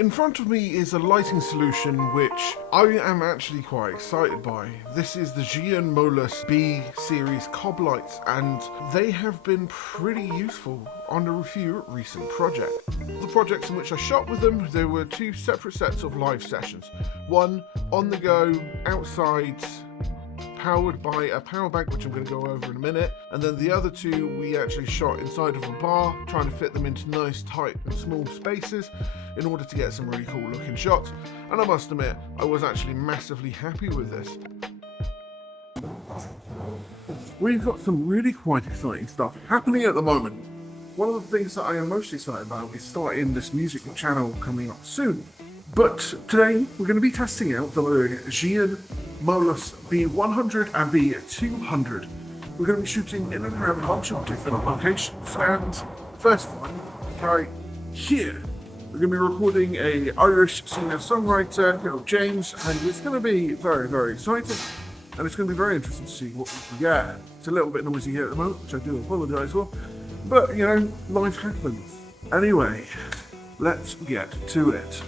In front of me is a lighting solution which I am actually quite excited by. This is the Zhiyun Molus B series cob lights, and they have been pretty useful on a few recent projects. The projects in which I shot with them, there were two separate sets of live sessions. One on the go, outside, powered by a power bank, which I'm going to go over in a minute, and then the other two we actually shot inside of a bar, trying to fit them into nice, tight and small spaces in order to get some really cool looking shots. And I must admit, I was actually massively happy with this. We've got some really quite exciting stuff happening at the moment. One of the things that I am most excited about is starting this music channel coming up soon. But today we're going to be testing out the Zhiyun Molus B100 and B200. We're going to be shooting in and around a bunch of different locations, and first one right here. We're going to be recording an Irish singer-songwriter called James, and it's going to be very, very exciting, and it's going to be very interesting to see what we can get. It's a little bit noisy here at the moment, which I do apologise for, but you know, life happens. Anyway, let's get to it.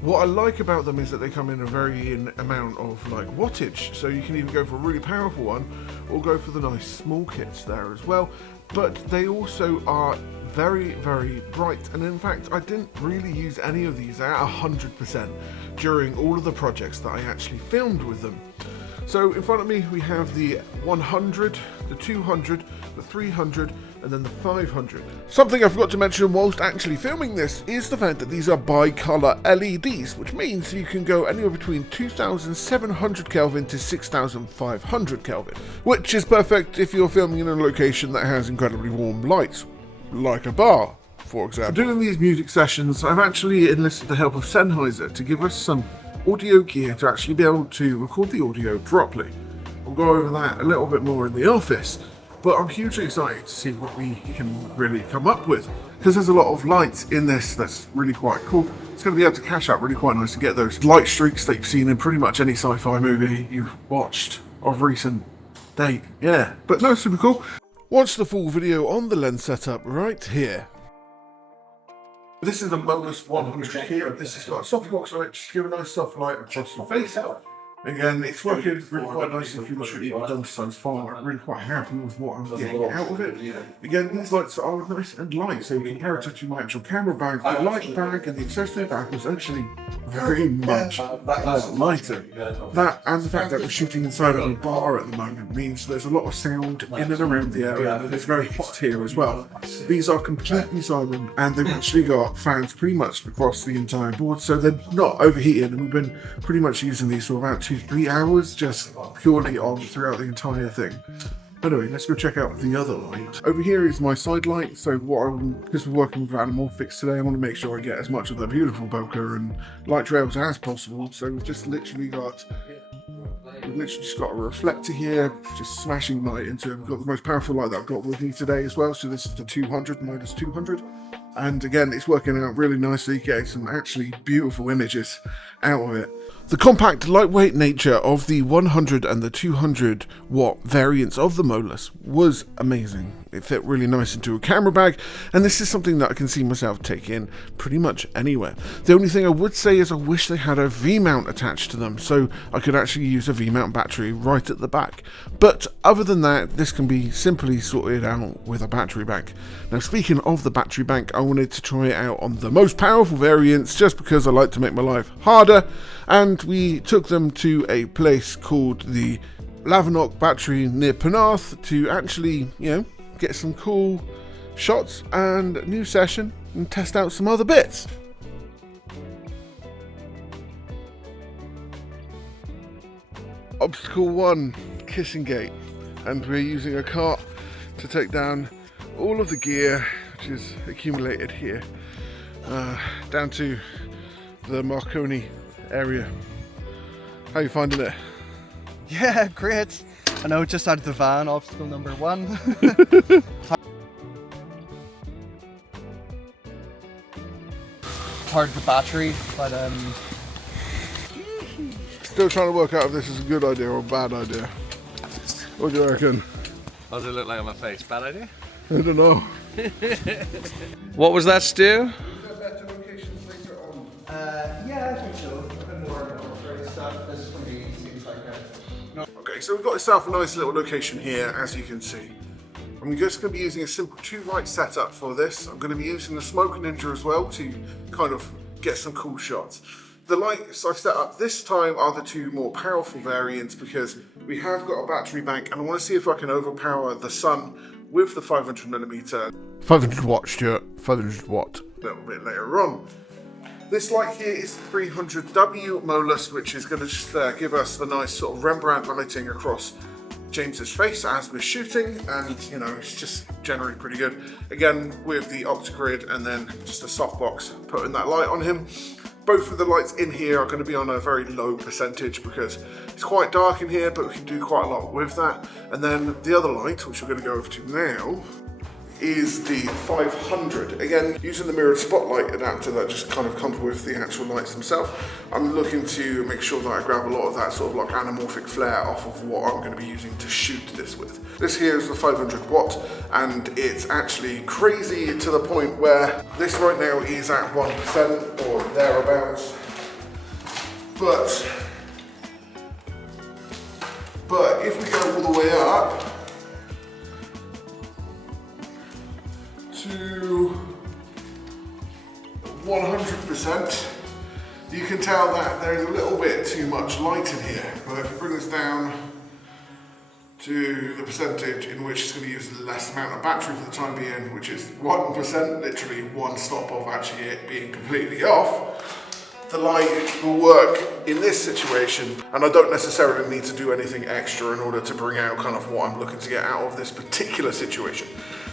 What I like about them is that they come in a varying amount of like wattage, so you can either go for a really powerful one or go for the nice small kits there as well. But they also are very, very bright, and in fact I didn't really use any of these at 100% during all of the projects that I actually filmed with them. So in front of me we have the 100, the 200, the 300 and then the 500. Something I forgot to mention whilst actually filming this is the fact that these are bi-color LEDs, which means you can go anywhere between 2700 Kelvin to 6500 Kelvin, which is perfect if you're filming in a location that has incredibly warm lights, like a bar, for example. For doing these music sessions, I've actually enlisted the help of Sennheiser to give us some audio gear to actually be able to record the audio properly. We'll go over that a little bit more in the office, but I'm hugely excited to see what we can really come up with, because there's a lot of lights in this that's really quite cool. It's going to be able to cash out really quite nice to get those light streaks that you've seen in pretty much any sci-fi movie you've watched of recent date. Yeah, but no, super cool. Watch the full video on the lens setup right here. This is the MOLUS 100 here. This has got a softbox on it, just to give a nice soft light across the face. Again, it's working really quite nicely for the shoot I've done so far. I'm really quite happy with what I'm getting out of it. Again, these lights are nice and light, so comparative to my actual camera bag, the light bag and the accessory bag was actually very much lighter. That and the fact that we're shooting inside of a bar at the moment means there's a lot of sound in and around the area, and it's very hot here as well. These are completely silent, and they've actually got fans pretty much across the entire board, so they're not overheating, and we've been pretty much using these for about 2-3 hours just purely on throughout the entire thing. Anyway, let's go check out the other light. Over here is my side light, so because we're working with anamorphics today, I want to make sure I get as much of the beautiful bokeh and light trails as possible. So we've literally just got a reflector here, just smashing light into it. We've got the most powerful light that I've got with me today as well, so this is the 200, minus 200. And again, it's working out really nicely, getting some actually beautiful images out of it. The compact, lightweight nature of the 100 and the 200 watt variants of the Molus was amazing. It fit really nice into a camera bag, and this is something that I can see myself taking pretty much anywhere. The only thing I would say is I wish they had a V-mount attached to them, so I could actually use a V-mount battery right at the back. But other than that, this can be simply sorted out with a battery bank. Now, speaking of the battery bank, I wanted to try it out on the most powerful variants just because I like to make my life harder, and we took them to a place called the Lavernock Battery near Penarth to actually, get some cool shots and a new session and test out some other bits. Obstacle 1, Kissing Gate, and we're using a cart to take down all of the gear which is accumulated here down to the Marconi area. How are you finding it? Yeah, great. I know, just out of the van, obstacle number 1. Part of the battery, but still trying to work out if this is a good idea or a bad idea. What do you reckon? What does it look like on my face? Bad idea? I don't know. What was that, Stu? Better locations later on. Yeah, I think so. I've been more military stuff. This for me seems like a... Okay, so we've got ourselves a nice little location here, as you can see. I'm just going to be using a simple 2-light setup for this. I'm going to be using the Smoke Ninja as well to kind of get some cool shots. The lights I've set up this time are the 2 more powerful variants because we have got a battery bank and I want to see if I can overpower the sun with the 500mm. 500 watt, Stuart. 500 watt. A little bit later on. This light here is the 300W Molus, which is going to just give us the nice sort of Rembrandt lighting across James's face as we're shooting, and you know, it's just generally pretty good. Again, with the Octagrid and then just a softbox putting that light on him. Both of the lights in here are going to be on a very low percentage because it's quite dark in here, but we can do quite a lot with that. And then the other light, which we're going to go over to now, is the 500. Again, using the mirrored spotlight adapter that just kind of comes with the actual lights themselves. I'm looking to make sure that I grab a lot of that sort of like anamorphic flare off of what I'm going to be using to shoot this with. This here is the 500 watt, and it's actually crazy to the point where this right now is at 1% or thereabouts. But if we go all the way up to 100%, you can tell that there's a little bit too much light in here. But if we bring this down to the percentage in which it's going to use the less amount of battery for the time being, which is 1%, literally one stop of actually it being completely off, the light will work in this situation, and I don't necessarily need to do anything extra in order to bring out kind of what I'm looking to get out of this particular situation.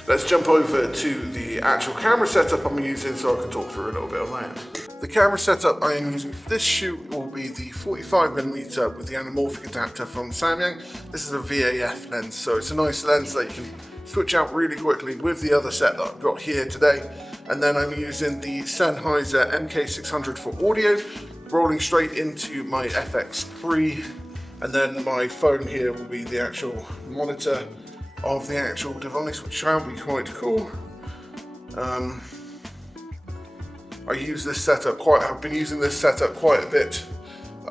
Let's jump over to the actual camera setup I'm using so I can talk through a little bit of that. The camera setup I am using for this shoot will be the 45mm with the anamorphic adapter from Samyang. This is a VAF lens, so it's a nice lens that you can switch out really quickly with the other set that I've got here today. And then I'm using the Sennheiser MK600 for audio, rolling straight into my FX3, and then my phone here will be the actual monitor of the actual device, which shall be quite cool. I use this setup I've been using this setup quite a bit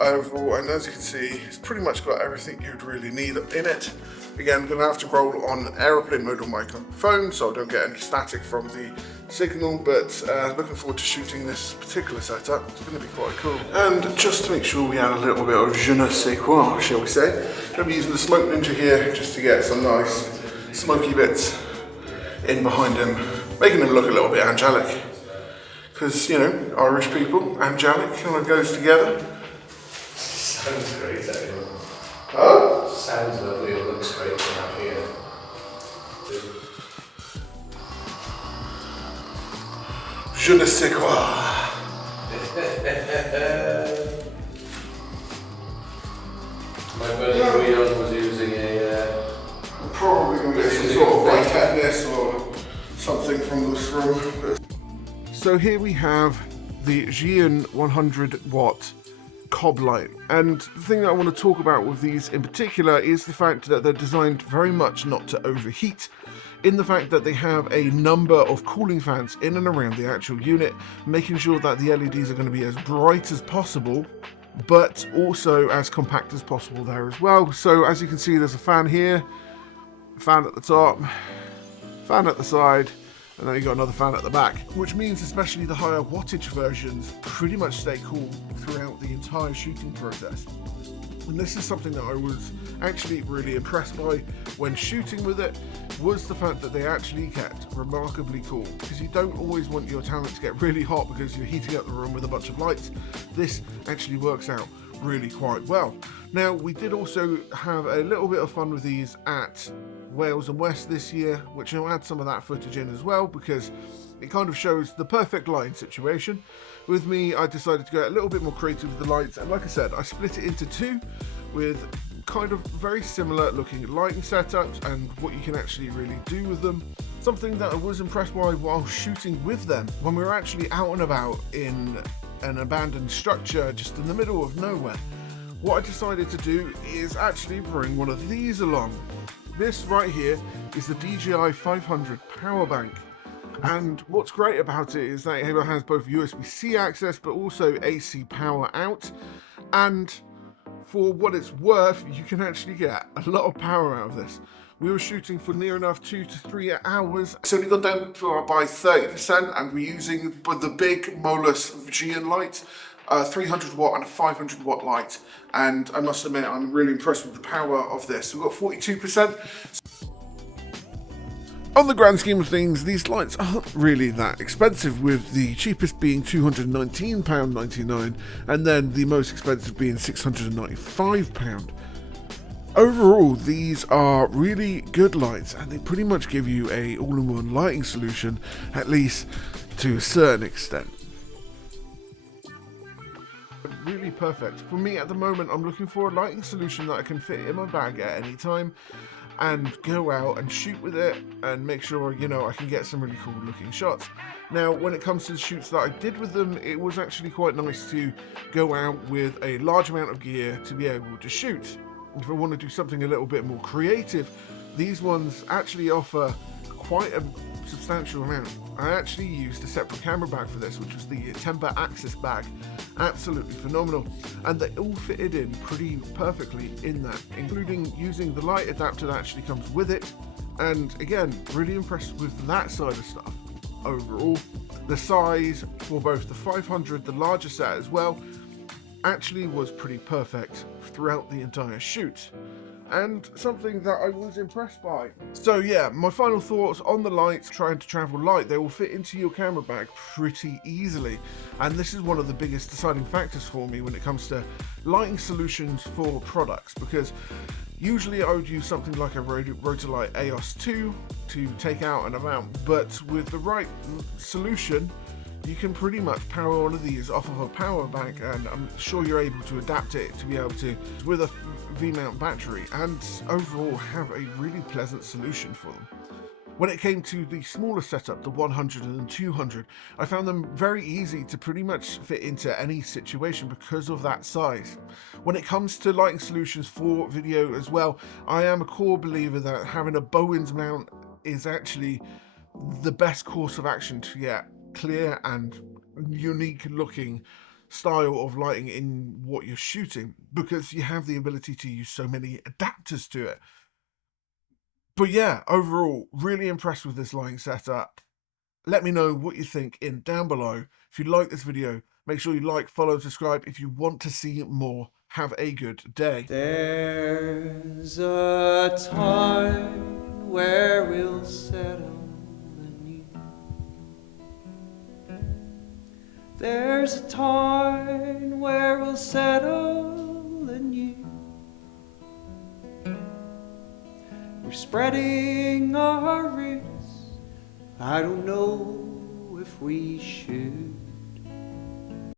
overall, and as you can see, it's pretty much got everything you'd really need in it. Again, I'm going to have to roll on aeroplane mode on my phone so I don't get any static from the signal, but looking forward to shooting this particular setup. It's going to be quite cool. And just to make sure we add a little bit of je ne sais quoi, shall we say, I'm going to be using the Smoke Ninja here just to get some nice smoky bits in behind him, making him look a little bit angelic. Because, you know, Irish people, angelic kind of goes together. Sounds great, actually. Oh? Sounds lovely, it looks great from out here. Je ne sais quoi. My buddy Leon was using a... Probably going to get some sort of like tetanus or something from this room. So here we have the Zhiyun 100 watt cob light, and the thing that I want to talk about with these in particular is the fact that they're designed very much not to overheat, in the fact that they have a number of cooling fans in and around the actual unit, making sure that the LEDs are going to be as bright as possible but also as compact as possible there as well. So as you can see, there's a fan here, fan at the top, fan at the side, and then you've got another fan at the back, which means especially the higher wattage versions pretty much stay cool throughout the entire shooting process. And this is something that I was actually really impressed by when shooting with it, was the fact that they actually kept remarkably cool, because you don't always want your talent to get really hot because you're heating up the room with a bunch of lights. This actually works out really quite well. Now, we did also have a little bit of fun with these at Wales and West this year, which I'll add some of that footage in as well, because it kind of shows the perfect lighting situation. With me, I decided to go a little bit more creative with the lights, and like I said, I split it into two with kind of very similar looking lighting setups and what you can actually really do with them. Something that I was impressed by while shooting with them, when we were actually out and about in an abandoned structure just in the middle of nowhere, what I decided to do is actually bring one of these along. This right here is the DJI 500 power bank, And what's great about it is that it has both USB-C access but also AC power out, and for what it's worth, you can actually get a lot of power out of this. We were shooting for near enough 2 to 3 hours. It's only gone down by 30%, and we're using the big MOLUS Zhiyun light, 300 watt and a 500 watt light. And I must admit, I'm really impressed with the power of this. We've got 42%. On the grand scheme of things, these lights aren't really that expensive, with the cheapest being £219.99 and then the most expensive being £695. Overall, these are really good lights, and they pretty much give you a all-in-one lighting solution, at least to a certain extent. Really perfect. For me at the moment, I'm looking for a lighting solution that I can fit in my bag at any time and go out and shoot with it and make sure, you know, I can get some really cool looking shots. Now, when it comes to the shoots that I did with them, it was actually quite nice to go out with a large amount of gear to be able to shoot. If I want to do something a little bit more creative, these ones actually offer quite a substantial amount. I actually used a separate camera bag for this, which was the Temper Axis bag. Absolutely phenomenal, and they all fitted in pretty perfectly in that, including using the light adapter that actually comes with it. And again, really impressed with that side of stuff. Overall, the size for both the 500, the larger set as well, actually was pretty perfect throughout the entire shoot, and something that I was impressed by. So yeah, my final thoughts on the lights. Trying to travel light, they will fit into your camera bag pretty easily, and this is one of the biggest deciding factors for me when it comes to lighting solutions for products, because usually I would use something like a Rotolight EOS 2 to take out and about, but with the right solution you can pretty much power one of these off of a power bank, and I'm sure you're able to adapt it to be able to, with a V-mount battery, and overall have a really pleasant solution for them. When it came to the smaller setup, the 100 and the 200, I found them very easy to pretty much fit into any situation because of that size. When it comes to lighting solutions for video as well, I am a core believer that having a Bowens mount is actually the best course of action to get clear and unique looking style of lighting in what you're shooting, because you have the ability to use so many adapters to it. But yeah, overall, really impressed with this lighting setup. Let me know what you think down below. If you like this video, make sure you like, follow, and subscribe if you want to see more. Have a good day. There's a time where we'll settle anew. There's a time where we'll settle anew. We're spreading our rings. I don't know if we should.